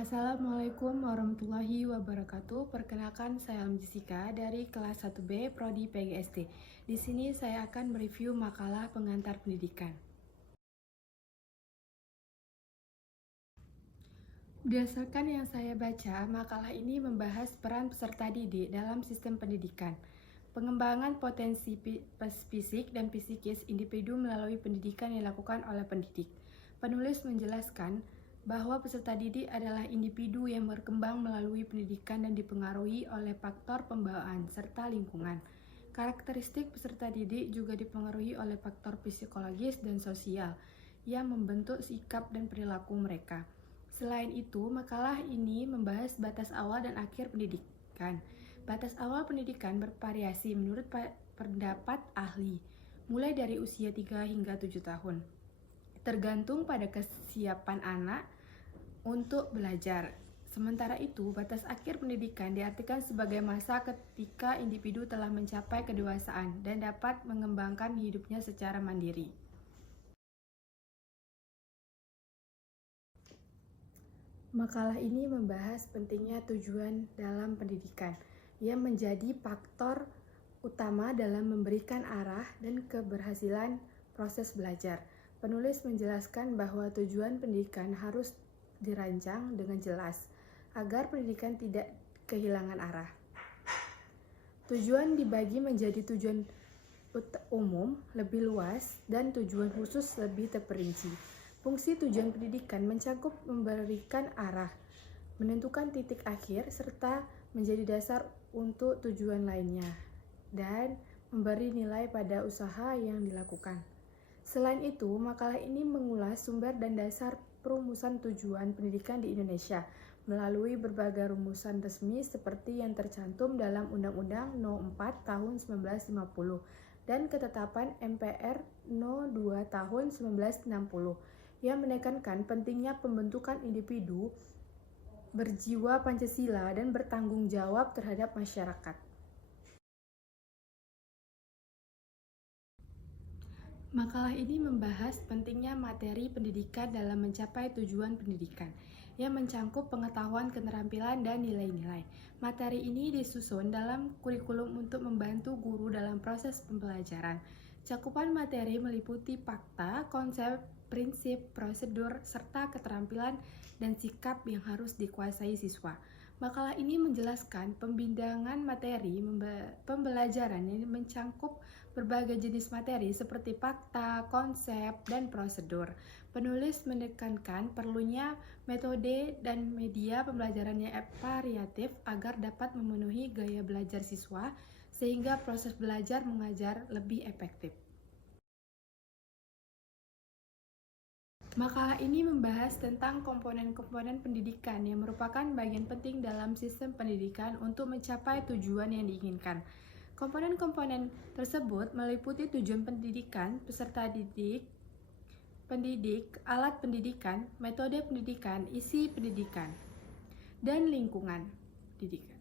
Assalamualaikum warahmatullahi wabarakatuh. Perkenalkan, saya Jessica dari kelas 1B Prodi PGSD. Di sini saya akan mereview makalah pengantar pendidikan. Berdasarkan yang saya baca, makalah ini membahas peran peserta didik dalam sistem pendidikan, pengembangan potensi fisik dan psikis individu melalui pendidikan yang dilakukan oleh pendidik. Penulis menjelaskan bahwa peserta didik adalah individu yang berkembang melalui pendidikan dan dipengaruhi oleh faktor pembawaan serta lingkungan. Karakteristik peserta didik juga dipengaruhi oleh faktor psikologis dan sosial yang membentuk sikap dan perilaku mereka. Selain itu, makalah ini membahas batas awal dan akhir pendidikan. Batas awal pendidikan bervariasi menurut pendapat ahli, mulai dari usia 3 hingga 7 tahun. Tergantung pada kesiapan anak untuk belajar. Sementara itu, batas akhir pendidikan diartikan sebagai masa ketika individu telah mencapai kedewasaan dan dapat mengembangkan hidupnya secara mandiri. Makalah ini membahas pentingnya tujuan dalam pendidikan yang menjadi faktor utama dalam memberikan arah dan keberhasilan proses belajar. Penulis menjelaskan bahwa tujuan pendidikan harus dirancang dengan jelas agar pendidikan tidak kehilangan arah. Tujuan dibagi menjadi tujuan umum lebih luas dan tujuan khusus lebih terperinci. Fungsi tujuan pendidikan mencakup memberikan arah, menentukan titik akhir, serta menjadi dasar untuk tujuan lainnya, dan memberi nilai pada usaha yang dilakukan. Selain itu, makalah ini mengulas sumber dan dasar perumusan tujuan pendidikan di Indonesia melalui berbagai rumusan resmi seperti yang tercantum dalam Undang-Undang No. 4 Tahun 1950 dan Ketetapan MPR No. 2 Tahun 1960 yang menekankan pentingnya pembentukan individu berjiwa Pancasila dan bertanggung jawab terhadap masyarakat. Makalah ini membahas pentingnya materi pendidikan dalam mencapai tujuan pendidikan yang mencakup pengetahuan, keterampilan, dan nilai-nilai. Materi ini disusun dalam kurikulum untuk membantu guru dalam proses pembelajaran. Cakupan materi meliputi fakta, konsep, prinsip, prosedur, serta keterampilan dan sikap yang harus dikuasai siswa. Makalah ini menjelaskan pembidangan materi pembelajaran yang mencakup berbagai jenis materi seperti fakta, konsep, dan prosedur. Penulis menekankan perlunya metode dan media pembelajaran yang variatif agar dapat memenuhi gaya belajar siswa sehingga proses belajar mengajar lebih efektif. Makalah ini membahas tentang komponen-komponen pendidikan yang merupakan bagian penting dalam sistem pendidikan untuk mencapai tujuan yang diinginkan. Komponen-komponen tersebut meliputi tujuan pendidikan, peserta didik, pendidik, alat pendidikan, metode pendidikan, isi pendidikan, dan lingkungan pendidikan.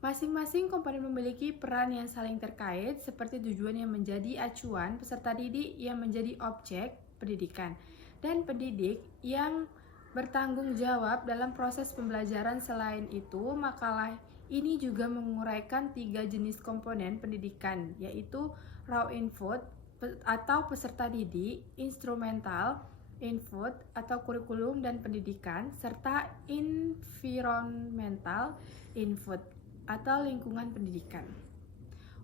Masing-masing komponen memiliki peran yang saling terkait, seperti tujuan yang menjadi acuan, peserta didik yang menjadi objek pendidikan, dan pendidik yang bertanggung jawab dalam proses pembelajaran. Selain itu, makalah ini juga menguraikan 3 jenis komponen pendidikan, yaitu raw input atau peserta didik, instrumental input atau kurikulum dan pendidikan, serta environmental input atau lingkungan pendidikan.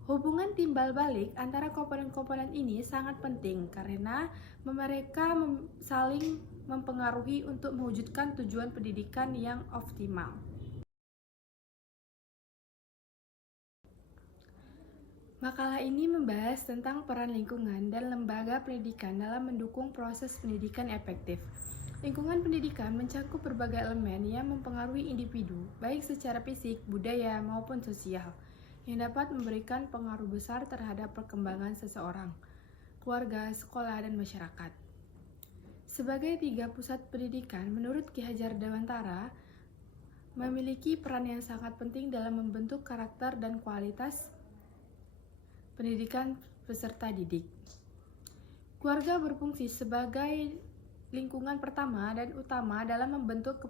Hubungan timbal balik antara komponen-komponen ini sangat penting karena mereka saling mempengaruhi untuk mewujudkan tujuan pendidikan yang optimal. Makalah ini membahas tentang peran lingkungan dan lembaga pendidikan dalam mendukung proses pendidikan efektif. Lingkungan pendidikan mencakup berbagai elemen yang mempengaruhi individu, baik secara fisik, budaya, maupun sosial, yang dapat memberikan pengaruh besar terhadap perkembangan seseorang, keluarga, sekolah, dan masyarakat. Sebagai 3 pusat pendidikan, menurut Ki Hajar Dewantara, memiliki peran yang sangat penting dalam membentuk karakter dan kualitas pendidikan peserta didik. Keluarga berfungsi sebagai lingkungan pertama dan utama dalam membentuk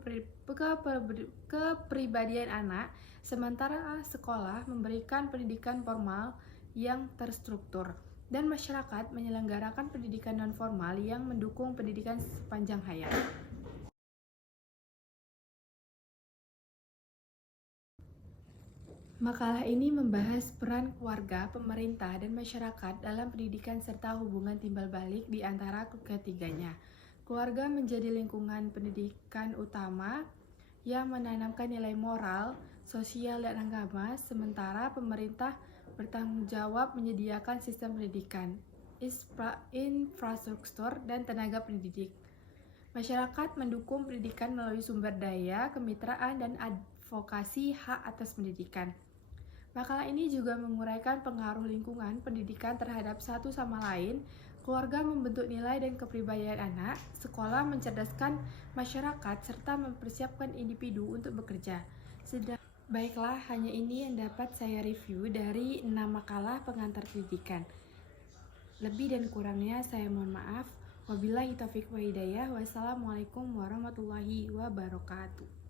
kepribadian anak, sementara sekolah memberikan pendidikan formal yang terstruktur, dan masyarakat menyelenggarakan pendidikan non-formal yang mendukung pendidikan sepanjang hayat. Makalah ini membahas peran keluarga, pemerintah, dan masyarakat dalam pendidikan serta hubungan timbal balik di antara ketiganya. Keluarga menjadi lingkungan pendidikan utama yang menanamkan nilai moral, sosial, dan agama, sementara pemerintah bertanggung jawab menyediakan sistem pendidikan, infrastruktur, dan tenaga pendidik. Masyarakat mendukung pendidikan melalui sumber daya, kemitraan, dan advokasi hak atas pendidikan. Makalah ini juga menguraikan pengaruh lingkungan pendidikan terhadap satu sama lain. Keluarga membentuk nilai dan kepribadian anak, sekolah mencerdaskan masyarakat, serta mempersiapkan individu untuk bekerja. Baiklah, hanya ini yang dapat saya review dari 6 makalah pengantar pendidikan. Lebih dan kurangnya saya mohon maaf. Wabillahi taufiq wa hidayah. Wassalamualaikum warahmatullahi wabarakatuh.